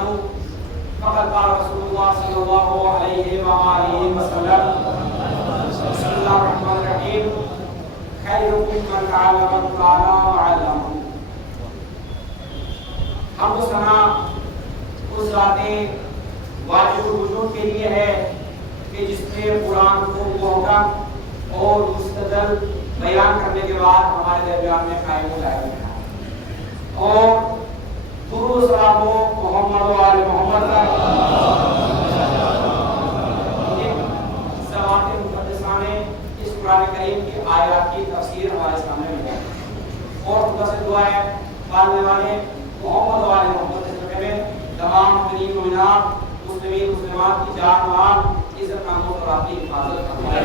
بعد فقد قال رسول الله صلى الله عليه وآله وسلم بسم الله الرحمن الرحيم خيركم من تعلم القرآن وعلمه. حمد و ثنا اس ذات واجب الوجود کے لیے ہے کہ جس نے قرآن کو محکم اور مستدل بیان کرنے کے بعد ہمارے درمیان میں قائم و دائم رہا. اور درود و سلام محمد و آل محمد کا سماعت مقدسہ نے اس قرآن کریم کی آیات کی تفسیر ہمارے سامنے میں اور خدا سے دعا ہے پالنے والے محمد و آل محمد کے سلسلے میں تمام مومنین مومنات مسلمین مسلمات کی جان مال عزت ناموں اور آپ کی حفاظت فرمائے.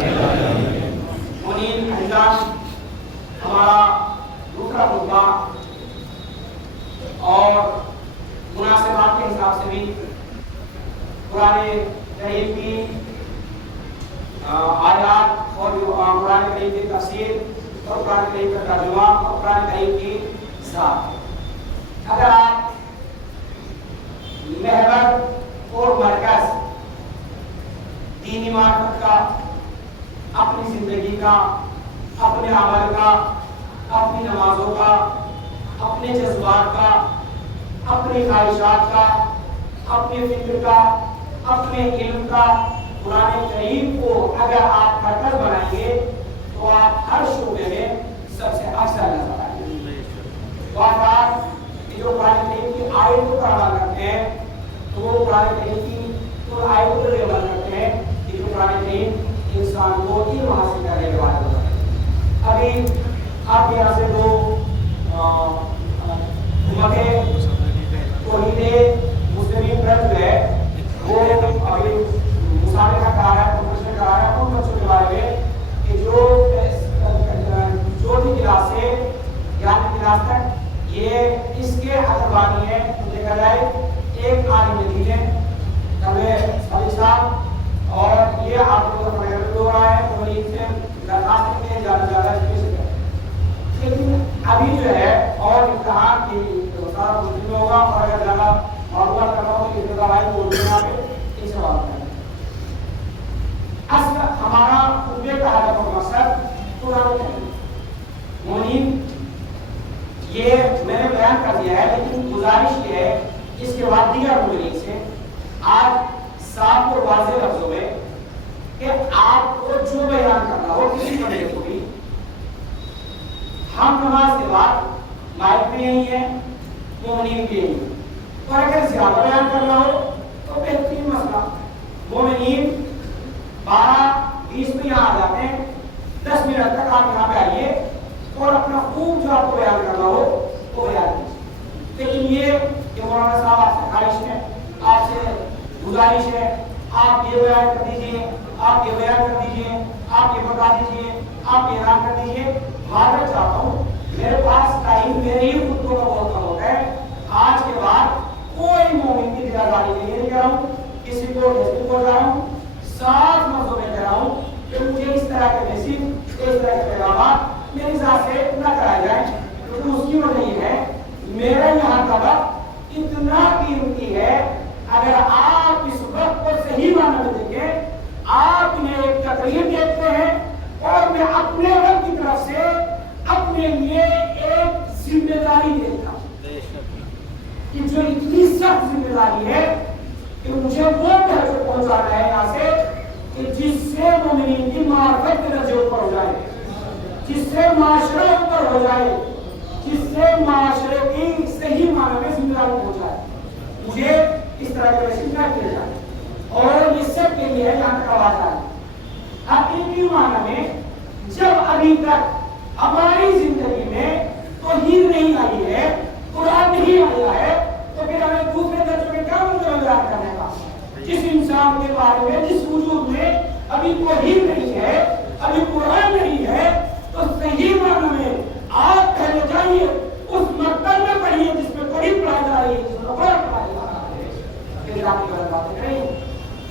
مومنین احترام، ہمارا دوسرا خطبہ اور مناسبات کے حساب سے بھی قرآن کریم کی آیات اور قرآن کریم کی تفسیر اور قرآن کریم کا ترجمہ اور قرآن کریم کی ذات. اگر آپ محور اور مرکز دینی معرفت کا، اپنی زندگی کا، اپنے عمل کا، اپنی نمازوں کا، اپنے جذبات کا، اپنی خواہشات کا، اپنے فکر کا، اپنے علم کا قرآن کریم کو اگر آپ مرکز بنائیں گے تو آپ ہر شعبے میں سب سے افضل نظر آئیں گے. تو آپ جو قرآن کریم کی آیتوں کا عمل کرتے ہیں تو وہ قرآن کریم کی ان آیتوں پر عمل کرتے ہیں کہ جو قرآن کریم انسان کو علم حاصل کرنے کے بعد ہوتا ہے. ابھی آپ یہاں سے دو حکومتیں توحید مسلمین پر جو ہے وہ ابھی مسابقہ کرا رہا ہے، کمپٹیشن کرا رہا ہے ان بچوں کے بارے میں کہ جو بھی کلاس سے 11ویں کلاس تک یہ اس کے اخباری ہے تو دیکھا جائے ایک عالم دین ہے علی صاحب اور یہ آپ لوگوں کا پروگرام ہو رہا ہے تو ان سے درخواست کرتے ہیں زیادہ اسپیس ہے. لیکن ابھی جو ہے اور امتحان کی سارا کچھ میں ہوگا اور اگر زیادہ معلومات کرنا ہو تو اس میں دوائی کو یہاں پہ اس سوال کریں. اصل ہمارا خطبے کا ہدف اور مقصد قرآن کریم. مومنین یہ میں نے بیان کر دیا ہے لیکن گزارش یہ ہے اس کے بعد دیگر مومنین سے آج صاف اور واضح لفظوں میں کہ آپ کو جو بیان کرنا ہو کسی بندے کو بھی ہم نماز کے بعد مائک بھی نہیں ہے مومنین بھی نہیں ہے اور اگر زیادہ بیان کرنا ہو تو بہترین مسئلہ مومنین 12-20 میں یہاں آ جاتے ہیں 10 منٹ تک آپ یہاں پہ آئیے اور اپنا خوب جو آپ کو بیان کرنا ہو وہ بیان کیجیے. لیکن یہ کہ مولانا صاحب آپ سے خواہش ہے، آپ سے گزارش ہے آپ یہ بیان کر دیجئے، آپ یہ بیان کر دیجئے، آپ یہ بتا دیجئے، آپ یہ اعلان کر دیجئے. معذرت چاہتا ہوں میرے پاس ٹائم میرے ہی خطبوں کا بہت کم ہوتا ہے. آج کے بعد کوئی مومن کی دلداری نہیں کر رہا ہوں، کسی کو ڈسپل کر رہا ہوں، صاف لفظوں میں کہہ رہا ہوں کہ مجھے اس طرح کے میسج اس طرح کے پیغامات میری ذات سے نہ کرائے جائیں. کیونکہ اس کی وجہ یہ ہے میرا یہاں کا وقت اتنا قیمتی ہے. اگر آپ اس وقت کو صحیح معنی میں دیکھیں آپ انہیں ایک تقریر دیکھتے ہیں اور میں اپنے وقت کی طرف سے اپنے لیے ایک ذمہ داری دیتا ہوں کہ جو اتنی سخت ذمہ داری ہے کہ مجھے وہ درجے پہنچانا ہے یہاں سے کہ جس سے مومنین کی معرفت کے درجے اوپر ہو جائے، جس سے معاشرہ اوپر ہو جائے، جس سے معاشرے کی صحیح معنی میں ذمہ داری پہنچ جائے. مجھے اس طرح کے میسج نہ کیا جائے اور اس سب کے لیے یہاں تک آواز آئی. حقیقی معنی میں جب ابھی تک ہماری زندگی میں توحید نہیں آئی ہے، قرآن نہیں آیا ہے تو پھر ہمیں دوسرے درجے میں کیا مطلب بیان کرنے کا؟ جس انسان کے بارے میں جس وجود میں ابھی توحید نہیں ہے، ابھی قرآن نہیں ہے تو صحیح معنی میں آپ پہلے جائیے اس مکتب میں پڑھیے جس میں قریب پڑھائی جا رہی ہے، جس میں قرآن پڑھائی جا رہا ہے. پھر جا کے غلط باتیں کریں،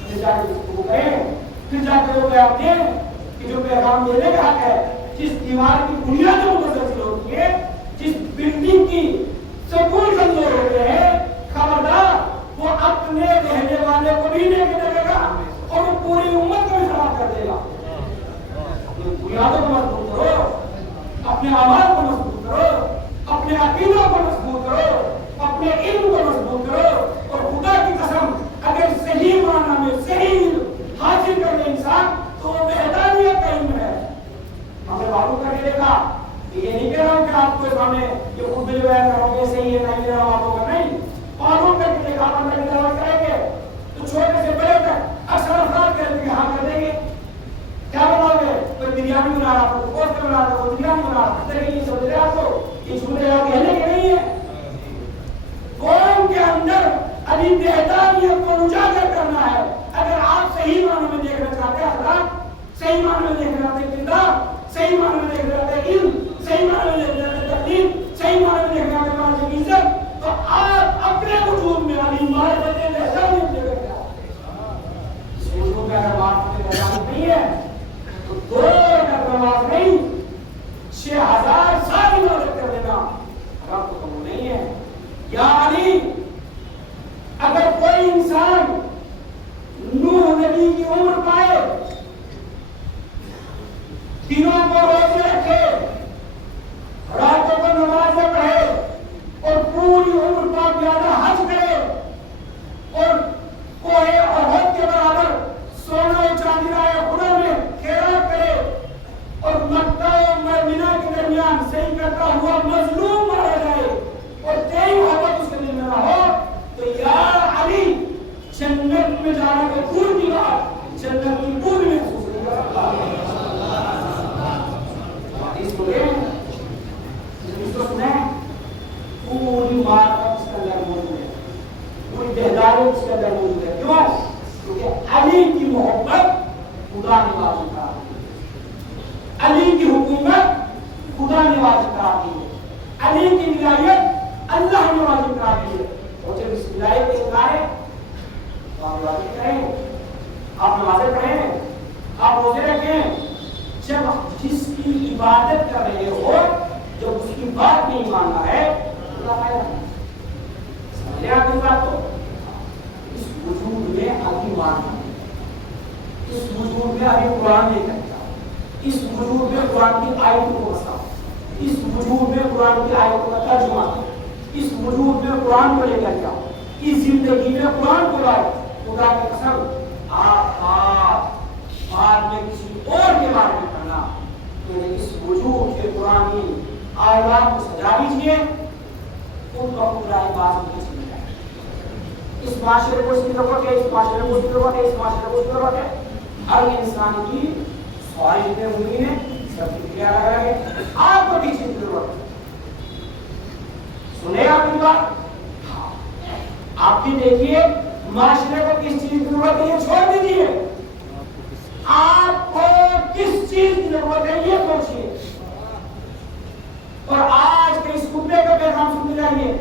پھر جا کے گفتگو کریں، پھر جا کے وہ بیان دیں کہ جو پیغام دینے کا حق ہے. جس دیوار کی بنیاد متزلزل ہوتی ہے، جس بلڈنگ کی سکون کمزور ہوتے ہیں، خبردار وہ وحدانیت کو اجاگر کرنا ہے. اگر آپ صحیح معنوں میں دیکھنا چاہتے ہیں اخلاق، صحیح معنوں میں دیکھنا چاہتے ہیں کردار، صحیح معنوں میں دیکھنا چاہتے ہیں علم، صحیح معنوں میں دیکھنا چاہتے ہیں تعلیم، صحیح معنوں میں دیکھنا چاہتے ہیں معنی کی عزت، تو آپ اپنے وجود میں علی معرفت وحدانیت لے کر کے آؤ. اس وجود میں اگر معرفت وحدانیت نہیں ہے تو دو رکعت نماز نہیں 6000 سال عبادت کر لینا رب کو قبول نہیں ہے. یا علی، اگر کوئی انسان نوح نبی کی عمر پائے، دنوں کو روزے رکھے، راتوں کو نمازیں پڑھے اور پوری عمر پاکیانہ حج کرے اور کوہ احد کے برابر سونا و چاندی رائے خدا میں خیرات کرے اور مکہ و مدینہ کے درمیان صحیح کرتا ہوا مظلوم مارا جائے اور تیری محبت اس کے دل میں نہ ہو، تو یا علی جنت میں جانا کے دور کی بات جنت کی پوری محسوس نہیں کر سکتا. اس کو لیں، اس کو سنیں، پوری معرفت اس کے اندر موجود ہے، پوری بہداری اس کے اندر موجود ہے. کیوں؟ کیونکہ علی کی محبت خدا نے واجب کرا دی ہے، علی کی حکومت خدا نے واجب کرا دی ہے، علی کی ولایت اللہ نے واجب کرا دی ہے. اور جب اس ولایت کے انکار ہے تو آپ واجب کریں، آپ نمازیں پڑھیں، آپ روزے رکھیں. جب جس کی عبادت کر رہے ہو، جب اس کی بات نہیں ماننا ہے، اللہ خیر سمجھے آپ کی بات. تو اس وجود میں علی ماننا، اس وجود میں علی قرآن نہیں کرتا، اس وجود میں قرآن کی آیتوں کو بسا، اس وجود میں قرآن کی آیتوں کا ترجمہ، اس وجود میں قرآن کو لے کر جاؤ، اس زندگی میں قرآن کو لاؤ. خدا کی قسم آپ بعد میں کسی اور کے بارے میں کرنا، تو اس وجود کے قرآنی آیات کو سجا دیجیے، ان کا خدا عبادت کی چیز ہے. اس معاشرے کو اس کی ضرورت ہے، اس معاشرے کو اس کی ضرورت ہے، اس معاشرے کو اس کی ضرورت ہے. ہر انسان کی سواری جتنے ہوئی ہیں سب کی کیا لگا ہے، آپ کو کس چیز کی ضرورت ہے. سنے آپ کی بات، آپ بھی دیکھیے معاشرے کو کس چیز کی ضرورت ہے یہ چھوڑ دیجیے، آپ کو کس چیز کی ضرورت ہے یہ پوچھیے. اور آج کے اس خطبے کا پیغام سنتے جائیے،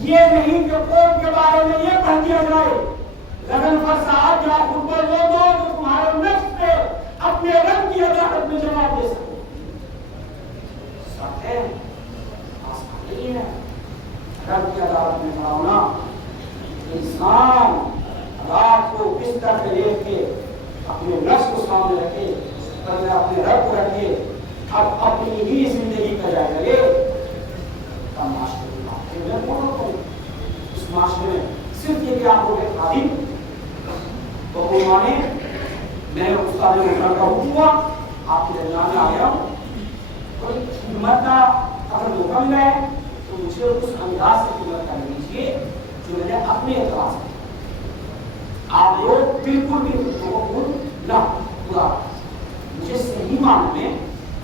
یہ نہیں کہ قوم کے بارے میں یہ پڑھ دیا جائے لگن پر صاحب جہاں خطبہ وہ دو جو تمہارے نفس پہ اپنے رب کی عدالت میں جواب دے سکے. سب ہے آسان نہیں ہے رب کی عدالت میں کھڑا ہونا. انسان رات کو بستر پہ لیٹ کے اپنے نفس کو سامنے رکھے، اپنے رب کو رکھے، اب اپنی ہی زندگی کا جائزہ لے. معاشرے میں اس معاشرے میں صرف یہ کہ آپ لوگ خادم تو مانے میں استاد محترم کا حکم ہوا آپ کے درمیان میں آ گیا ہوں، کوئی خدمت کا اگر موقع ملا ہے تو مجھے اس انداز سے خدمت کرنی چاہیے جو میں نے اپنے اعتراض سے. آپ لوگ بالکل بھی نہ پورا مجھے صحیح معنی میں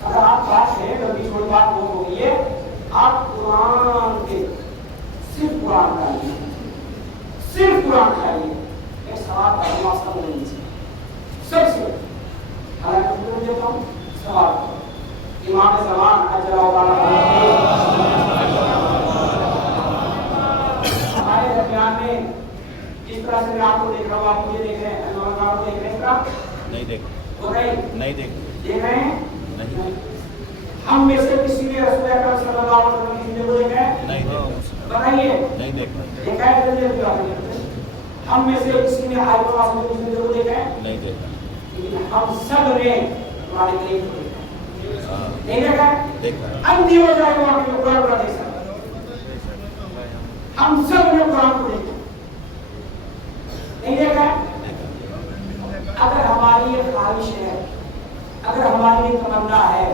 اگر آپ بات ہے لمبی چھوڑی بات وہ ہو گئی ہے، آپ قرآن کے صرف قرآن کھائیے، صرف قرآن کھائیے. ایک سوال کا واسطہ نہیں چاہیے سب سے حالانکہ میں دیتا ہوں سوال امام زمان اجر ہمارے درمیان میں جس طرح سے میں آپ کو دیکھ رہا ہوں، آپ مجھے دیکھ رہے ہیں، اللہ کو دیکھ رہے ہیں، اس طرح نہیں دیکھ رہے ہیں. ہم میں سے کسی نے رسول اکرم صلی اللہ علیہ وسلم کی زندگی کو دیکھا ہے؟ نہیں. بتائیے دیکھا ہے کہ نہیں دیکھا؟ ہم میں سے کسی نے آئے تو واسطے کی زندگی کو دیکھا ہے؟ نہیں دیکھا. لیکن ہم سب نے قرآن کریم کو دیکھا ہے. نہیں دیکھا ہے؟ اندھی ہو جائے وہ آپ کو قرآن کو دیکھ سکتا. ہم سب نے قرآن کو دیکھا نہیں دیکھا ہے. اگر ہماری یہ خواہش ہے، اگر ہماری یہ تمنا ہے،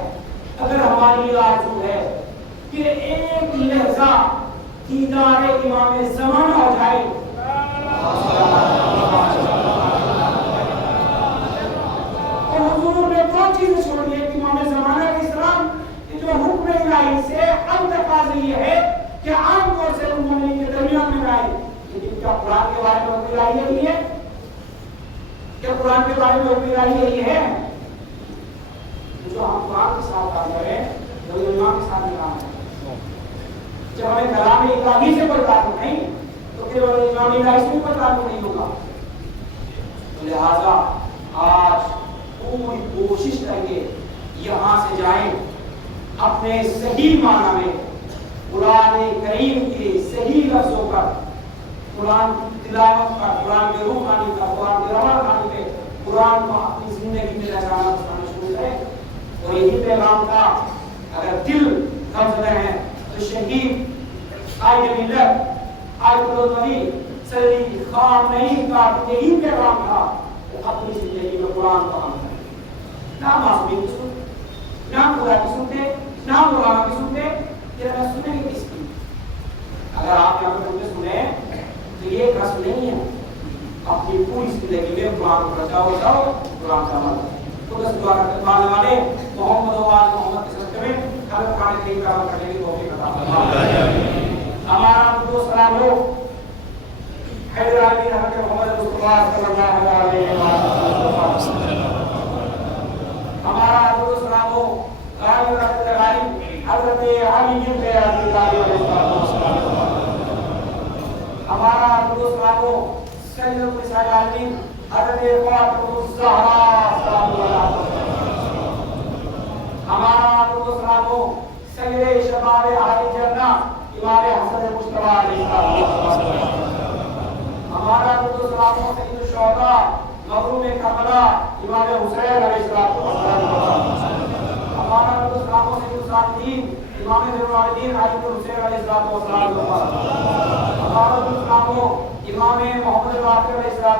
اگر ہماری یہ آرزو ہے کہ ایک لحظہ دیدار امام زمان ہو جائے، اور حضور نے دو چیزیں چھوڑی ہے کہ امام زمانہ کے اسلام کہ جو حکم الہی سے اب تقاضا یہ ہے کہ عام طور سے ان کے درمیان میں آئے، لیکن کیا قرآن کے بارے میں حکم الہی یہی ہے؟ کیا قرآن کے بارے میں حکم الہی یہی ہے؟ جو ہم قرآن کے ساتھ کام کریں وہ ایمان کے ساتھ بھی کام کریں. جب ہمیں کلام الہی سے کوئی تعلق نہیں تو پھر ایمان الہی سے بھی کوئی تعلق نہیں ہوگا. لہذا آج پوری کوشش کر کے یہاں سے جائیں اپنے صحیح معنی میں قرآن کریم کے صحیح لفظوں پر، قرآن کی تلاوت پر، قرآن کے روحانی پر، قرآن کے روان خانی پہ قرآن کو اپنی زندگی میں لگانا شروع کریں. اور یہی پیغام تھا. اگر دل قبض میں ہے تو شہید قائد ملت آیت الولی سلی خامنئی کا یہی پیغام تھا کہ اپنی زندگی میں قرآن کو عام کریں. نہ معصومین کی سنتے، نہ خدا کی سنتے، نہ مولانا کی سنتے، یہ رسم سنیں گے کس کی؟ اگر آپ یہاں پر سنیں تو یہ ایک رسم نہیں ہے. اپنی پوری زندگی میں قرآن کو بچاؤ قرآن کا عمل. تو بس دعا کرتے ماننے والے محمد و آل محمد کے صدقے میں ہر قرآن کریم کا عمل کرنے کی توفیق عطا فرمائے. ہمارا درود و سلام ہو حیدر علی حضرت محمد مصطفیٰ صلی اللہ علیہ وسلم. ہمارا درود و سلام ہو غالب حضرت علی بن ابی طالب علیہ السلام. ہمارا درود و سلام ہو سید النساء العالمین حضرت فاطمہ الزہرا سلام اللہ علیہا. ہمارا درود و سلام ہو سید شباب اہل جنہ امام حسن مجتبی علیہ السلام. ہمارا درود و سلام ہو سید الشہداء مظلوم کربلا امام حسین علیہ السلام. ہمارا درود و سلام ہو سید الصالحین امام زین العابدین علی الحسین علیہ السلام. ہمارا درود و سلام ہو امام محمد باقر علیہ السلام.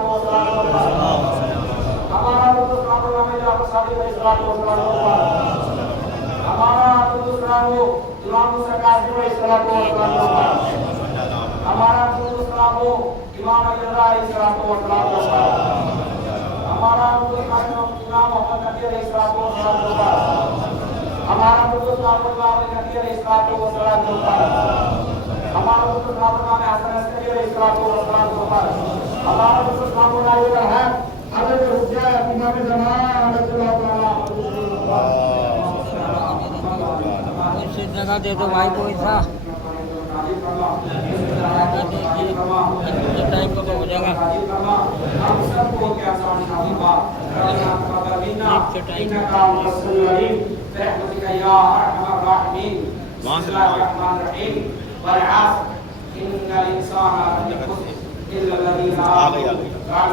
ہمارا درود و سلام ہو امام جعفر صادق علیہ السلام. ہمارا درود و سلام ہو امام موسیٰ کاظم علیہ السلام. ہمارا درود و سلام ہو امام علی رضا علیہ السلام. ہمارا درود و سلام ہو امام محمد نبی علیہ السلام. ہمارا درود و سلام ہو امام نبی علیہ السلام. ہمارا درود و سلام امام حسن عسکری علیہ السلام. ہمارا درود و سلام نائب الحق حضرت حجت امام زمان رضی اللہ تعالیٰ. اسے جگہ دے دو بھائی کو ایسا ٹائم کو ہو جائے گا. ہم سب کو کیا سامنے والعصر إن الإنسان لفي خسر إلا الذين آمنوا